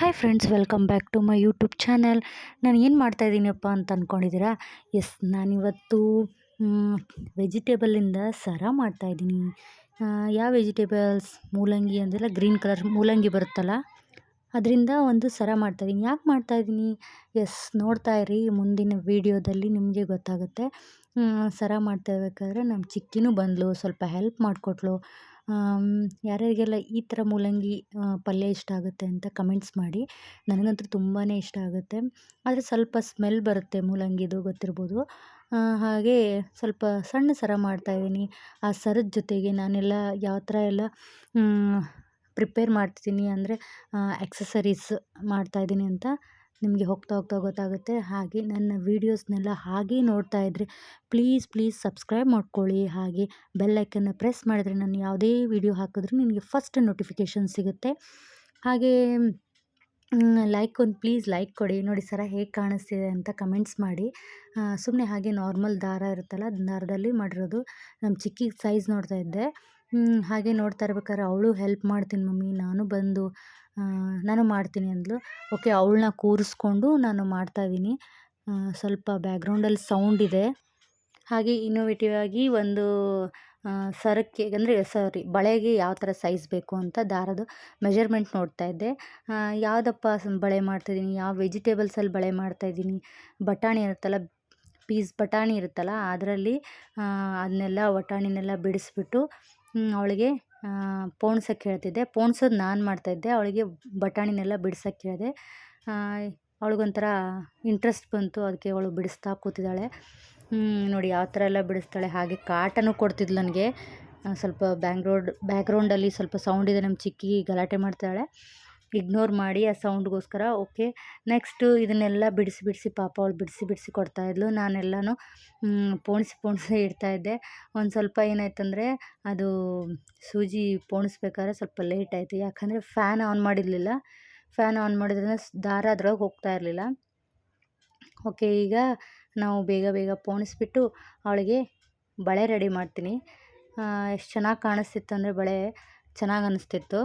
Hi friends welcome back to my YouTube channel ನಾನು ಏನು ಮಾಡ್ತಾಯಿದ್ದೀನಪ್ಪ ಅಂತ ಅಂದ್ಕೊಂಡಿದ್ದೀರಾ ಎಸ್ ನಾನಿವತ್ತು ವೆಜಿಟೇಬಲಿಂದ ಸರ ಮಾಡ್ತಾಯಿದ್ದೀನಿ ಯಾವ ವೆಜಿಟೇಬಲ್ಸ್ ಮೂಲಂಗಿ ಅಂದೆಲ್ಲ ಗ್ರೀನ್ ಕಲರ್ ಮೂಲಂಗಿ ಬರುತ್ತಲ್ಲ? ಅದರಿಂದ ಒಂದು ಸರ ಮಾಡ್ತಾಯಿದ್ದೀನಿ ಯಾಕೆ ಮಾಡ್ತಾಯಿದ್ದೀನಿ ಎಸ್ ನೋಡ್ತಾ ಇರಿ. ಮುಂದಿನ ವೀಡಿಯೋದಲ್ಲಿ ನಿಮಗೆ ಗೊತ್ತಾಗುತ್ತೆ. ಸರ ಮಾಡ್ತಾ ಇರ್ಬೇಕಾದ್ರೆ ನಮ್ಮ ಚಿಕ್ಕಿನೂ ಬಂದಳು ಸ್ವಲ್ಪ ಹೆಲ್ಪ್ ಮಾಡಿಕೊಟ್ಳು ಯಾರ್ಯಾರಿಗೆಲ್ಲ ಈ ಥರ ಮೂಲಂಗಿ ಪಲ್ಯ ಇಷ್ಟ ಆಗುತ್ತೆ ಅಂತ ಕಮೆಂಟ್ಸ್ ಮಾಡಿ, ನನಗಂತೂ ತುಂಬಾ ಇಷ್ಟ ಆಗುತ್ತೆ. ಆದರೆ ಸ್ವಲ್ಪ ಸ್ಮೆಲ್ ಬರುತ್ತೆ ಮೂಲಂಗಿದು ಗೊತ್ತಿರ್ಬೋದು. ಹಾಗೆ ಸ್ವಲ್ಪ ಸಣ್ಣ ಸರ ಮಾಡ್ತಾಯಿದ್ದೀನಿ ಆ ಸರದ ಜೊತೆಗೆ ನಾನೆಲ್ಲ ಯಾವ ಥರ ಎಲ್ಲ ಪ್ರಿಪೇರ್ ಮಾಡ್ತೀನಿ ಅಂದರೆ ಎಕ್ಸಸರೀಸ್ ಮಾಡ್ತಾಯಿದ್ದೀನಿ ಅಂತ ನಿಮಗೆ ಹೋಗ್ತಾ ಹೋಗ್ತಾ ಗೊತ್ತಾಗುತ್ತೆ. ಹಾಗೆ ನನ್ನ ವೀಡಿಯೋಸ್ನೆಲ್ಲ ಹಾಗೆ ನೋಡ್ತಾ ಇದ್ದರೆ ಪ್ಲೀಸ್ ಪ್ಲೀಸ್ ಸಬ್ಸ್ಕ್ರೈಬ್ ಮಾಡ್ಕೊಳ್ಳಿ. ಹಾಗೆ ಬೆಲ್ಲೈಕನ್ನ ಪ್ರೆಸ್ ಮಾಡಿದ್ರೆ ನಾನು ಯಾವುದೇ ವೀಡಿಯೋ ಹಾಕಿದ್ರೂ ನಿಮಗೆ ಫಸ್ಟ್ ನೋಟಿಫಿಕೇಷನ್ ಸಿಗುತ್ತೆ. ಹಾಗೇ ಲೈಕ್ ಒಂದು ಪ್ಲೀಸ್ ಲೈಕ್ ಕೊಡಿ. ನೋಡಿ ಸರ ಹೇಗೆ ಕಾಣಿಸ್ತಿದೆ ಅಂತ ಕಮೆಂಟ್ಸ್ ಮಾಡಿ. ಸುಮ್ಮನೆ ಹಾಗೆ ನಾರ್ಮಲ್ ದಾರ ಇರುತ್ತಲ್ಲ ದಾರದಲ್ಲಿ ಮಾಡಿರೋದು. ನಮ್ಮ ಚಿಕ್ಕಿ ಸೈಜ್ ನೋಡ್ತಾ ಇದ್ದೆ. ಹಾಗೆ ನೋಡ್ತಾ ಇರ್ಬೇಕಾದ್ರೆ ಅವಳು ಹೆಲ್ಪ್ ಮಾಡ್ತೀನಿ ಮಮ್ಮಿ. ನಾನು ಬಂದು ನಾನು ಮಾಡ್ತೀನಿ ಅಂದಳು ಓಕೆ ಅವಳನ್ನ ಕೂರಿಸ್ಕೊಂಡು ನಾನು ಮಾಡ್ತಾಯಿದ್ದೀನಿ ಸ್ವಲ್ಪ ಬ್ಯಾಕ್ಗ್ರೌಂಡಲ್ಲಿ ಸೌಂಡ್ ಇದೆ. ಹಾಗೆ ಇನ್ನೋವೇಟಿವ್ ಆಗಿ ಒಂದು ಸರಕ್ಕೆ ಅಂದರೆ ಸಾರಿ ಬಳೆಗೆ ಯಾವ ಥರ ಸೈಜ್ ಬೇಕು ಅಂತ ದಾರದ ಮೆಜರ್ಮೆಂಟ್ ನೋಡ್ತಾ ಇದ್ದೆ. ಯಾವುದಪ್ಪ ಬಳೆ ಮಾಡ್ತಾಯಿದ್ದೀನಿ ಯಾವ ವೆಜಿಟೇಬಲ್ಸಲ್ಲಿ ಬಳೆ ಮಾಡ್ತಾಯಿದ್ದೀನಿ ಬಟಾಣಿ ಇರುತ್ತಲ್ಲ ಪೀಸ್ ಬಟಾಣಿ ಇರುತ್ತಲ್ಲ, ಅದರಲ್ಲಿ ಅದನ್ನೆಲ್ಲ ಬಟಾಣಿನೆಲ್ಲ ಬಿಡಿಸ್ಬಿಟ್ಟು ಅವಳಿಗೆ ಪೋಣ್ಸಕ್ಕೆ ಹೇಳ್ತಿದ್ದೆ. ಪೋಣ್ಸೋದು ನಾನು ಮಾಡ್ತಾಯಿದ್ದೆ ಅವಳಿಗೆ ಬಟಾಣಿನೆಲ್ಲ ಬಿಡ್ಸಕ್ಕೆ ಹೇಳಿದೆ. ಅವಳಿಗೊಂಥರ ಇಂಟ್ರೆಸ್ಟ್ ಬಂತು. ಅದಕ್ಕೆ ಅವಳು ಬಿಡಿಸ್ತಾ ಕೂತಿದ್ದಾಳೆ. ನೋಡಿ ಯಾವ ಥರ ಎಲ್ಲ ಬಿಡಿಸ್ತಾಳೆ. ಹಾಗೆ ಕಾಟನೂ ಕೊಡ್ತಿದ್ಲು ನನಗೆ. ಸ್ವಲ್ಪ ಬ್ಯಾಂಗ್ರೌಂಡ್ ಬ್ಯಾಕ್ಗ್ರೌಂಡಲ್ಲಿ ಸ್ವಲ್ಪ ಸೌಂಡ್ ಇದೆ ನಮ್ಮ ಚಿಕ್ಕಿ ಗಲಾಟೆ ಮಾಡ್ತಾಳೆ. ಇಗ್ನೋರ್ ಮಾಡಿ ಆ ಸೌಂಡ್ಗೋಸ್ಕರ ಓಕೆ ನೆಕ್ಸ್ಟು ಇದನ್ನೆಲ್ಲ ಬಿಡಿಸಿ ಬಿಡಿಸಿ, ಪಾಪ ಅವಳು ಬಿಡಿಸಿ ಬಿಡಿಸಿ ಕೊಡ್ತಾಯಿದ್ಲು ನಾನೆಲ್ಲನೂ ಪೋಣಿಸಿ ಪೋಣಿಸಿ ಇಡ್ತಾಯಿದ್ದೆ ಒಂದು ಸ್ವಲ್ಪ ಏನಾಯ್ತಂದರೆ, ಅದು ಸೂಜಿ ಪೋಣಿಸ್ಬೇಕಾದ್ರೆ ಸ್ವಲ್ಪ ಲೇಟ್ ಆಯಿತು. ಯಾಕಂದರೆ ಫ್ಯಾನ್ ಆನ್ ಮಾಡಿರಲಿಲ್ಲ. ಫ್ಯಾನ್ ಆನ್ ಮಾಡಿದ್ರೆ ದಾರ ಅದ್ರೊಳಗೆ ಹೋಗ್ತಾ ಇರಲಿಲ್ಲ. ಓಕೆ ಈಗ ನಾವು ಬೇಗ ಬೇಗ ಪೋಣಿಸ್ಬಿಟ್ಟು ಅವಳಿಗೆ ಬಳೆ ರೆಡಿ ಮಾಡ್ತೀನಿ. ಎಷ್ಟು ಚೆನ್ನಾಗಿ ಕಾಣಿಸ್ತಿತ್ತು ಅಂದರೆ ಬಳೆ ಚೆನ್ನಾಗಿ ಅನ್ನಿಸ್ತಿತ್ತು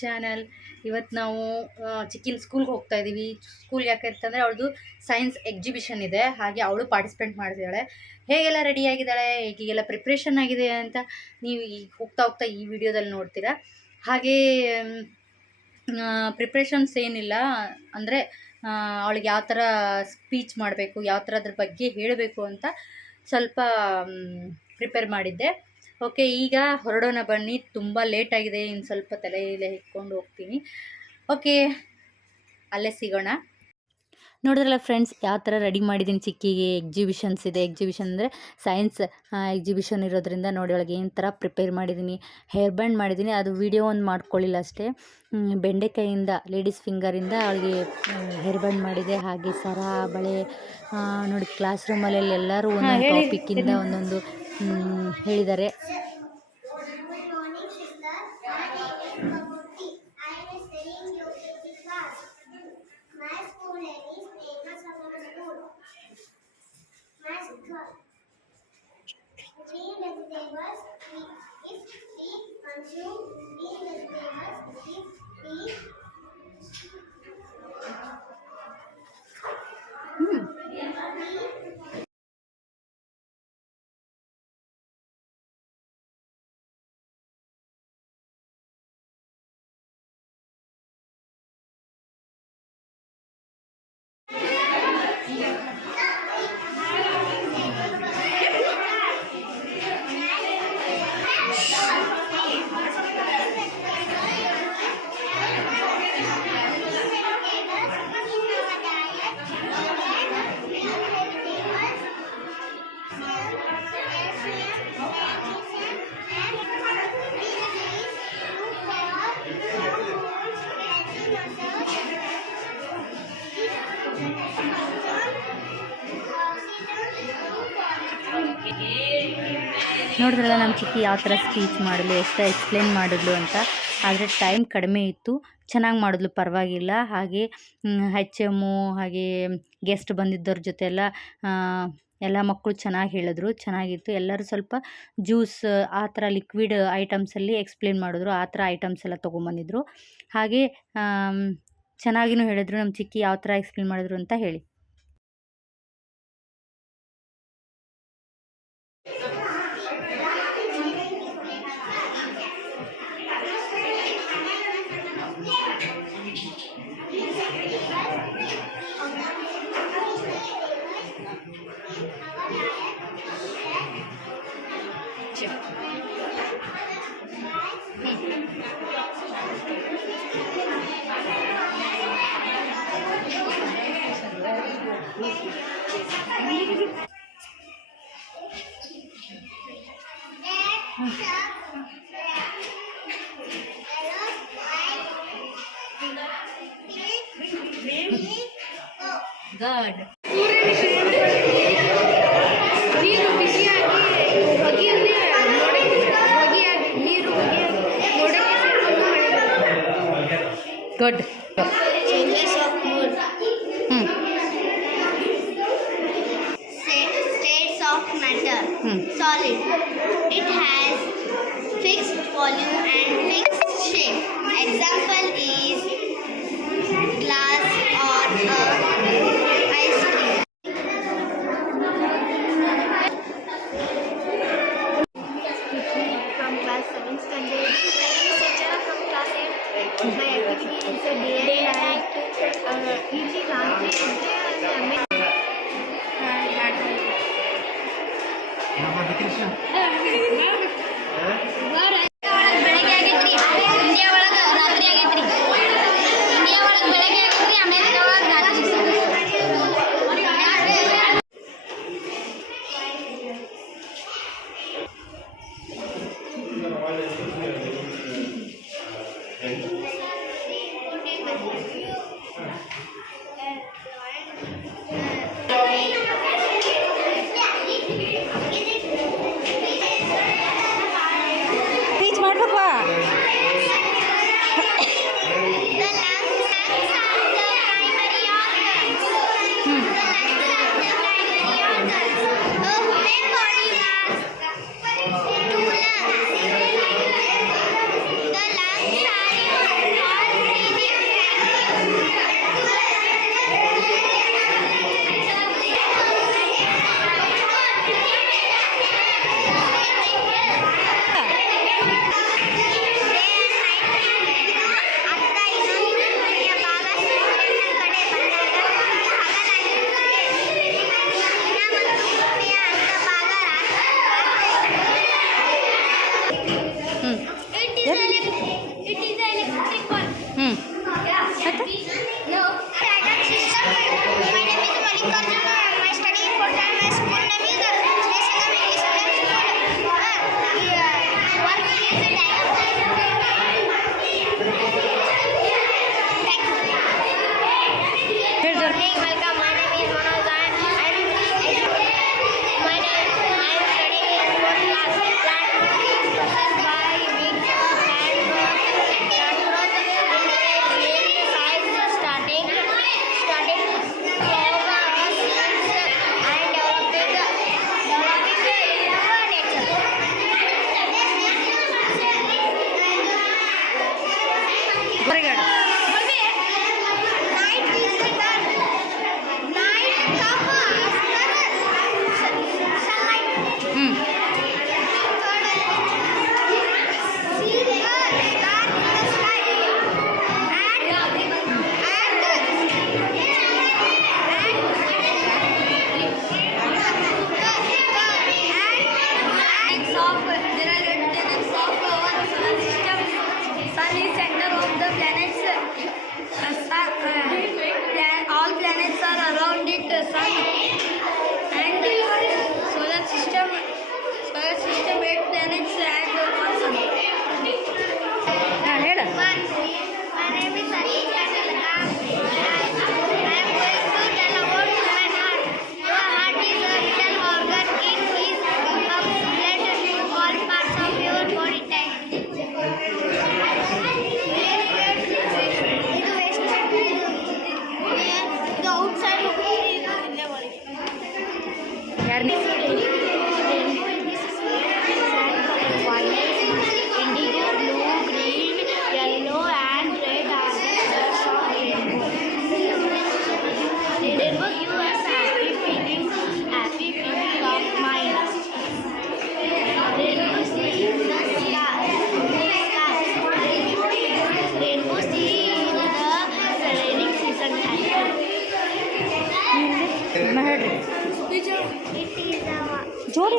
ಚಾನಲ್. ಇವತ್ತು ನಾವು ಚಿಕ್ಕಿನ ಸ್ಕೂಲ್ಗೆ ಹೋಗ್ತಾ ಇದ್ದೀವಿ ಸ್ಕೂಲ್ ಯಾಕೆ ಅಂತಂದರೆ ಅವಳದು ಸೈನ್ಸ್ ಎಕ್ಸಿಬಿಷನ್ ಇದೆ. ಹಾಗೆ ಅವಳು ಪಾರ್ಟಿಸಿಪೇಟ್ ಮಾಡ್ತಿದ್ದಾಳೆ. ಹೇಗೆಲ್ಲ ರೆಡಿ ಆಗಿದ್ದಾಳೆ? ಹೇಗೆಲ್ಲ ಪ್ರಿಪ್ರೇಷನ್ ಆಗಿದೆ ಅಂತ ನೀವು ಈಗ ಹೋಗ್ತಾ ಹೋಗ್ತಾ ಈ ವಿಡಿಯೋದಲ್ಲಿ ನೋಡ್ತೀರಾ. ಹಾಗೇ ಪ್ರಿಪ್ರೇಷನ್ಸ್ ಏನಿಲ್ಲ. ಅಂದರೆ ಅವಳಿಗೆ ಯಾವ ಥರ ಸ್ಪೀಚ್ ಮಾಡಬೇಕು, ಯಾವ ಥರ ಅದ್ರ ಬಗ್ಗೆ ಹೇಳಬೇಕು ಅಂತ ಸ್ವಲ್ಪ ಪ್ರಿಪೇರ್ ಮಾಡಿದ್ದೆ. ಓಕೆ ಈಗ ಹೊರಡೋಣ ಬನ್ನಿ. ತುಂಬ ಲೇಟಾಗಿದೆ ಇನ್ನು ಸ್ವಲ್ಪ ತಲೆಯಲ್ಲೇ ಇಟ್ಕೊಂಡು ಹೋಗ್ತೀನಿ. ಓಕೆ ಅಲ್ಲೇ ಸಿಗೋಣ. ನೋಡಿದ್ರಲ್ಲ ಫ್ರೆಂಡ್ಸ್ ಯಾವ ಥರ ರೆಡಿ ಮಾಡಿದ್ದೀನಿ ಚಿಕ್ಕಿಗೆ ಎಕ್ಸಿಬಿಷನ್ಸ್ ಇದೆ. ಎಕ್ಸಿಬಿಷನ್ ಅಂದರೆ ಸೈನ್ಸ್ ಎಕ್ಸಿಬಿಷನ್ ಇರೋದ್ರಿಂದ ನೋಡಿ ಒಳಗೆ ಏನು ಥರ ಪ್ರಿಪೇರ್ ಮಾಡಿದ್ದೀನಿ ಹೇರ್ ಬ್ಯಾಂಡ್ ಮಾಡಿದ್ದೀನಿ. ಅದು ವಿಡಿಯೋ ಒಂದು ಮಾಡ್ಕೊಳ್ಳಿಲ್ಲ ಅಷ್ಟೇ. ಬೆಂಡೆಕಾಯಿಂದ ಲೇಡೀಸ್ ಫಿಂಗರಿಂದ ಅವಳಿಗೆ ಹೇರ್ ಬ್ಯಾಂಡ್ ಮಾಡಿದೆ. ಹಾಗೆ ಸರ ಬಳೆ ನೋಡಿ ಕ್ಲಾಸ್ ರೂಮಲ್ಲಿ ಎಲ್ಲರೂ ಒಂದೊಂದು ಟಾಪಿಕ್ಕಿಂದ ಒಂದೊಂದು ಹೇಳಿದ್ದಾರೆ Good morning, sister. My name is Bhagavati. I am studying UKG class. My school name is Ekma Samana School. My school. Green vegetables, we- if we consume green vegetables, if we ನೋಡಿದ್ರಲ್ಲ ನಮ್ಮ ಚಿಕ್ಕಿ ಯಾವ ಥರ speech ಮಾಡಿದ್ಲು, ಎಷ್ಟು explain ಮಾಡಿದ್ಲು ಅಂತ. ಆದರೆ time ಕಡಿಮೆ ಇತ್ತು. ಚೆನ್ನಾಗಿ ಮಾಡಿದ್ಲು, ಪರವಾಗಿಲ್ಲ. ಹಾಗೆ ಹೆಚ್ ಎಮ್ಮು ಹಾಗೆ ಗೆಸ್ಟ್ ಬಂದಿದ್ದವ್ರ ಜೊತೆ ಎಲ್ಲ ಎಲ್ಲ ಮಕ್ಕಳು ಚೆನ್ನಾಗಿ ಹೇಳಿದ್ರು. ಚೆನ್ನಾಗಿತ್ತು. ಎಲ್ಲರೂ ಸ್ವಲ್ಪ ಜ್ಯೂಸ್ ಆ ಥರ ಲಿಕ್ವಿಡ್ ಐಟಮ್ಸಲ್ಲಿ ಎಕ್ಸ್ಪ್ಲೇನ್ ಮಾಡಿದ್ರು. ಆ ಥರ ಐಟಮ್ಸ್ ಎಲ್ಲ ತೊಗೊಂಬಂದಿದ್ರು. ಹಾಗೆ ಚೆನ್ನಾಗಿನೂ ಹೇಳಿದ್ರು. ನಮ್ಮ ಚಿಕ್ಕಿ ಯಾವ ಥರ ಎಕ್ಸ್ಪ್ಲೇನ್ ಮಾಡಿದ್ರು ಅಂತ ಹೇಳಿ. Good. Changes of mood. Hmm. States of matter. Hmm. Solid. It has fixed volume and fixed shape. Example is glass or a ice cream. From class 7th from class hmm. it's a day, day night. Uh, it is until and Amazon. Radha Krishna. Hermes. ಜೋರು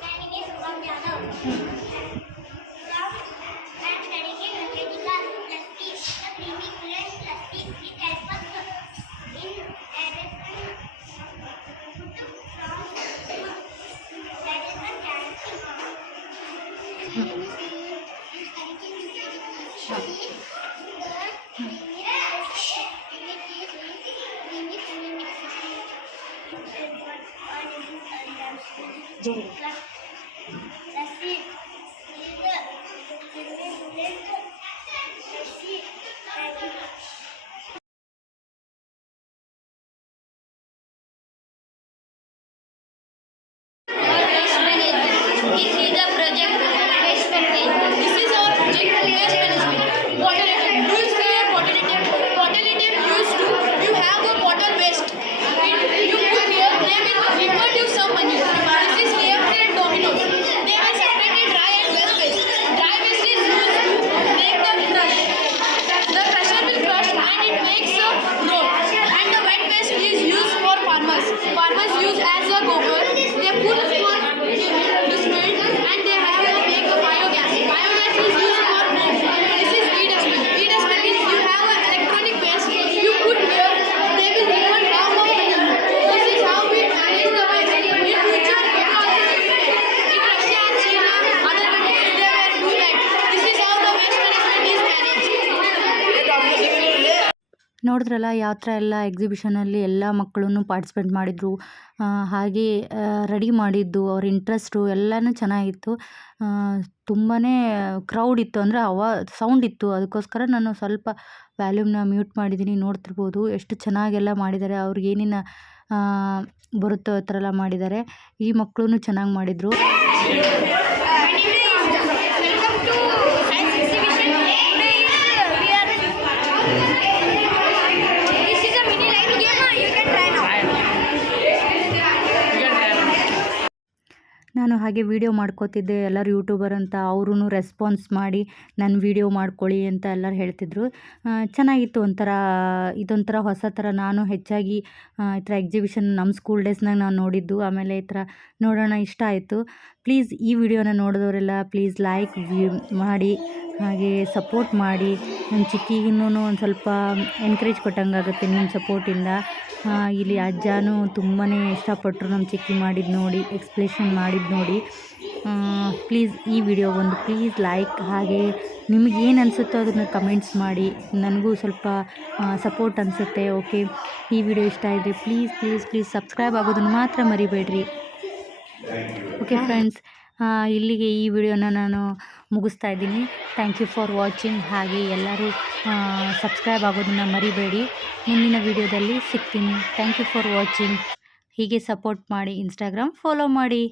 मैंने सुबह ज़्यादा Дякую. ನೋಡಿದ್ರಲ್ಲ ಯಾವ ಥರ ಎಲ್ಲ ಎಕ್ಸಿಬಿಷನಲ್ಲಿ ಎಲ್ಲ ಮಕ್ಕಳೂ ಪಾರ್ಟಿಸಿಪೇಟ್ ಮಾಡಿದರು. ಹಾಗೆ ರೆಡಿ ಮಾಡಿದ್ದು, ಅವ್ರ ಇಂಟ್ರೆಸ್ಟು ಎಲ್ಲನೂ ಚೆನ್ನಾಗಿತ್ತು. ತುಂಬಾ ಕ್ರೌಡ್ ಇತ್ತು ಅಂದರೆ ಅವ ಸೌಂಡ್ ಇತ್ತು. ಅದಕ್ಕೋಸ್ಕರ ನಾನು ಸ್ವಲ್ಪ ವ್ಯಾಲ್ಯೂಮ್ನ ಮ್ಯೂಟ್ ಮಾಡಿದ್ದೀನಿ, ನೋಡ್ತಿರ್ಬೋದು ಎಷ್ಟು ಚೆನ್ನಾಗೆಲ್ಲ ಮಾಡಿದ್ದಾರೆ, ಅವ್ರಿಗೆ ಏನೇನು ಬರುತ್ತೋ ಆ ಥರ ಎಲ್ಲ ಮಾಡಿದ್ದಾರೆ. ಈ ಮಕ್ಕಳೂ ಚೆನ್ನಾಗಿ ಮಾಡಿದರು. ನಾನು ಹಾಗೆ ವೀಡಿಯೋ ಮಾಡ್ಕೋತಿದ್ದೆ. ಎಲ್ಲರೂ ಯೂಟ್ಯೂಬರ್ ಅಂತ ಅವ್ರೂ ರೆಸ್ಪಾನ್ಸ್ ಮಾಡಿ ನನ್ನ ವೀಡಿಯೋ ಮಾಡ್ಕೊಳ್ಳಿ ಅಂತ ಎಲ್ಲರೂ ಹೇಳ್ತಿದ್ರು. ಚೆನ್ನಾಗಿತ್ತು ಒಂಥರ, ಇದೊಂಥರ ಹೊಸ ಥರ. ನಾನು ಹೆಚ್ಚಾಗಿ ಈ ಥರ ಎಕ್ಸಿಬಿಷನ್ ನಮ್ಮ ಸ್ಕೂಲ್ ಡೇಸ್ನಾಗ ನಾನು ನೋಡಿದ್ದು. ಆಮೇಲೆ ಈ ಥರ ನೋಡೋಣ ಇಷ್ಟ ಆಯಿತು. ಪ್ಲೀಸ್ ಈ ವಿಡಿಯೋನ ನೋಡಿದವರೆಲ್ಲ ಪ್ಲೀಸ್ ಲೈಕ್ ಮಾಡಿ. ಹಾಗೆ ಸಪೋರ್ಟ್ ಮಾಡಿ ನನ್ನ ಚಿಕ್ಕಿಗೂ ಒಂದು ಸ್ವಲ್ಪ ಎನ್ಕರೇಜ್ ಕೊಟ್ಟಂಗಾಗುತ್ತೆ ನಿಮ್ಮ ಸಪೋರ್ಟಿಂದ ಇಲ್ಲಿ ಅಜ್ಜನೂ ತುಂಬಾ ಇಷ್ಟಪಟ್ಟರು ನಮ್ಮ ಚಿಕ್ಕಿ ಮಾಡಿದ್ದು ನೋಡಿ ಎಕ್ಸ್ಪ್ಲೇಷನ್ ಮಾಡಿದ್ದು ನೋಡಿ. ಪ್ಲೀಸ್ ಈ ವಿಡಿಯೋ ಒಂದು ಪ್ಲೀಸ್ ಲೈಕ್ ಹಾಗೆ ನಿಮಗೇನು ಅನಿಸುತ್ತೋ ಅದನ್ನು ಕಮೆಂಟ್ಸ್ ಮಾಡಿ. ನನಗೂ ಸ್ವಲ್ಪ ಸಪೋರ್ಟ್ ಅನಿಸುತ್ತೆ ಓಕೆ ಈ ವಿಡಿಯೋ ಇಷ್ಟ ಆದರೆ ಪ್ಲೀಸ್ ಪ್ಲೀಸ್ ಪ್ಲೀಸ್ ಸಬ್ಸ್ಕ್ರೈಬ್ ಆಗೋದನ್ನು ಮಾತ್ರ ಮರಿಬೇಡ್ರಿ. ಓಕೆ ಫ್ರೆಂಡ್ಸ್ ಇಲ್ಲಿಗೆ ಈ ವಿಡಿಯೋನ ನಾನು ಮುಗಿಸ್ತಾ ಇದ್ದೀನಿ. ಥ್ಯಾಂಕ್ ಯು ಫಾರ್ ವಾಚಿಂಗ್ ಹಾಗೆ ಎಲ್ಲರೂ ಸಬ್ಸ್ಕ್ರೈಬ್ ಆಗೋದನ್ನು ಮರಿಬೇಡಿ. ಮುಂದಿನ ವಿಡಿಯೋದಲ್ಲಿ ಸಿಗ್ತೀನಿ. ಥ್ಯಾಂಕ್ ಯು ಫಾರ್ ವಾಚಿಂಗ್ ಹೀಗೆ ಸಪೋರ್ಟ್ ಮಾಡಿ ಇನ್ಸ್ಟಾಗ್ರಾಮ್ ಫಾಲೋ ಮಾಡಿ.